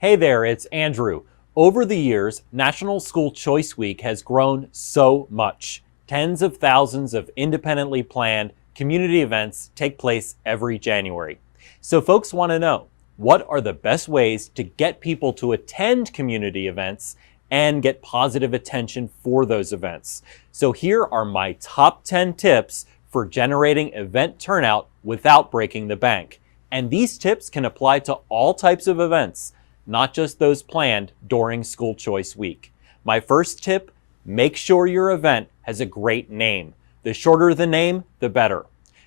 Hey there, it's Andrew. Over the years, National School Choice Week has grown so much. Tens of thousands of independently planned community events take place every January. So folks want to know, what are the best ways to get people to attend community events and get positive attention for those events? So here are my top 10 tips for generating event turnout without breaking the bank. And these tips can apply to all types of events, not just those planned during School Choice Week. My first tip, make sure your event has a great name. The shorter the name, the better.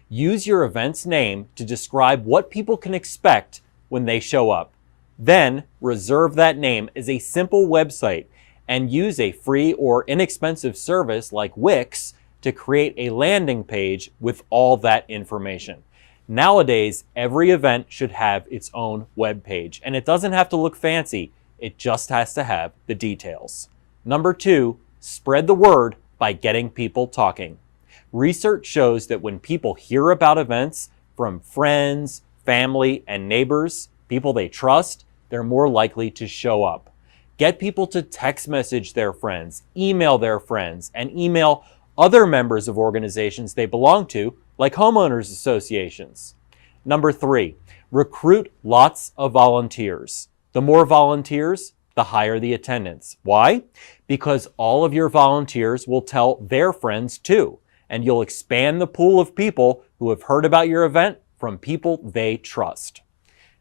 Use your event's name to describe what people can expect when they show up. Then reserve that name as a simple website and use a free or inexpensive service like Wix to create a landing page with all that information. Nowadays, every event should have its own web page, and it doesn't have to look fancy. It just has to have the details. Number 2, spread the word by getting people talking. Research shows that when people hear about events from friends, family, and neighbors, people they trust, they're more likely to show up. Get people to text message their friends, email their friends, and email other members of organizations they belong to, like homeowners associations. Number 3, recruit lots of volunteers. The more volunteers, the higher the attendance. Why? Because all of your volunteers will tell their friends too, and you'll expand the pool of people who have heard about your event from people they trust.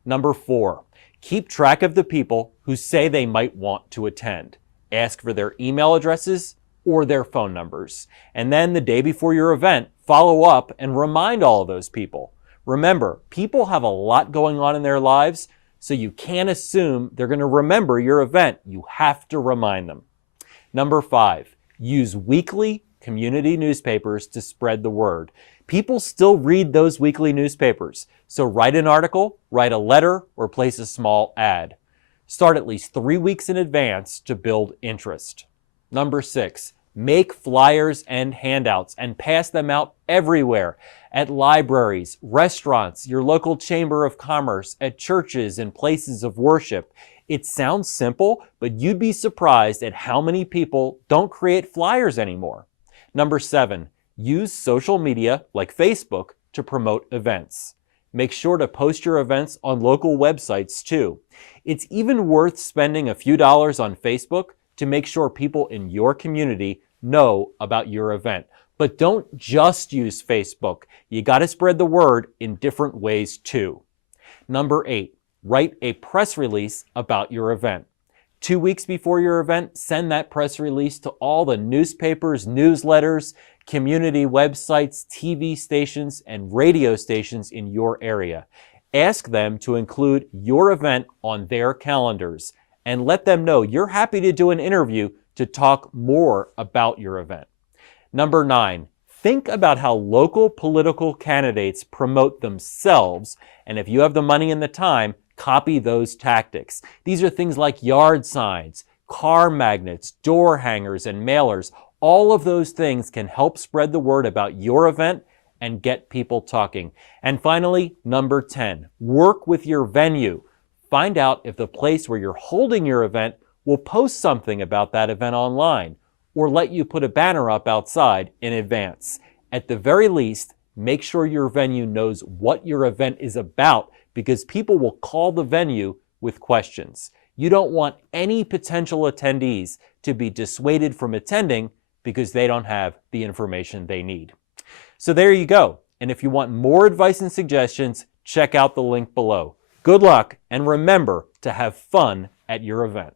Number 4, keep track of the people who say they might want to attend. Ask for their email addresses or their phone numbers. And then the day before your event, follow up and remind all of those people. Remember, people have a lot going on in their lives, so you can't assume they're going to remember your event. You have to remind them. Number 5, use weekly community newspapers to spread the word. People still read those weekly newspapers, so write an article, write a letter, or place a small ad. Start at least 3 weeks in advance to build interest. Number 6, make flyers and handouts and pass them out everywhere, at libraries, restaurants, your local chamber of commerce, at churches and places of worship. It sounds simple, but you'd be surprised at how many people don't create flyers anymore. Number 7, use social media like Facebook to promote events. Make sure to post your events on local websites too. It's even worth spending a few dollars on Facebook to make sure people in your community know about your event. But don't just use Facebook. You got to spread the word in different ways too. Number 8, write a press release about your event. 2 weeks before your event, send that press release to all the newspapers, newsletters, community websites, TV stations, and radio stations in your area. Ask them to include your event on their calendars and let them know you're happy to do an interview to talk more about your event. Number 9, think about how local political candidates promote themselves, and if you have the money and the time, copy those tactics. These are things like yard signs, car magnets, door hangers, and mailers. All of those things can help spread the word about your event and get people talking. And finally, number 10, work with your venue. Find out if the place where you're holding your event will post something about that event online or let you put a banner up outside in advance. At the very least, make sure your venue knows what your event is about, because people will call the venue with questions. You don't want any potential attendees to be dissuaded from attending because they don't have the information they need. So there you go. And if you want more advice and suggestions, check out the link below. Good luck, and remember to have fun at your event.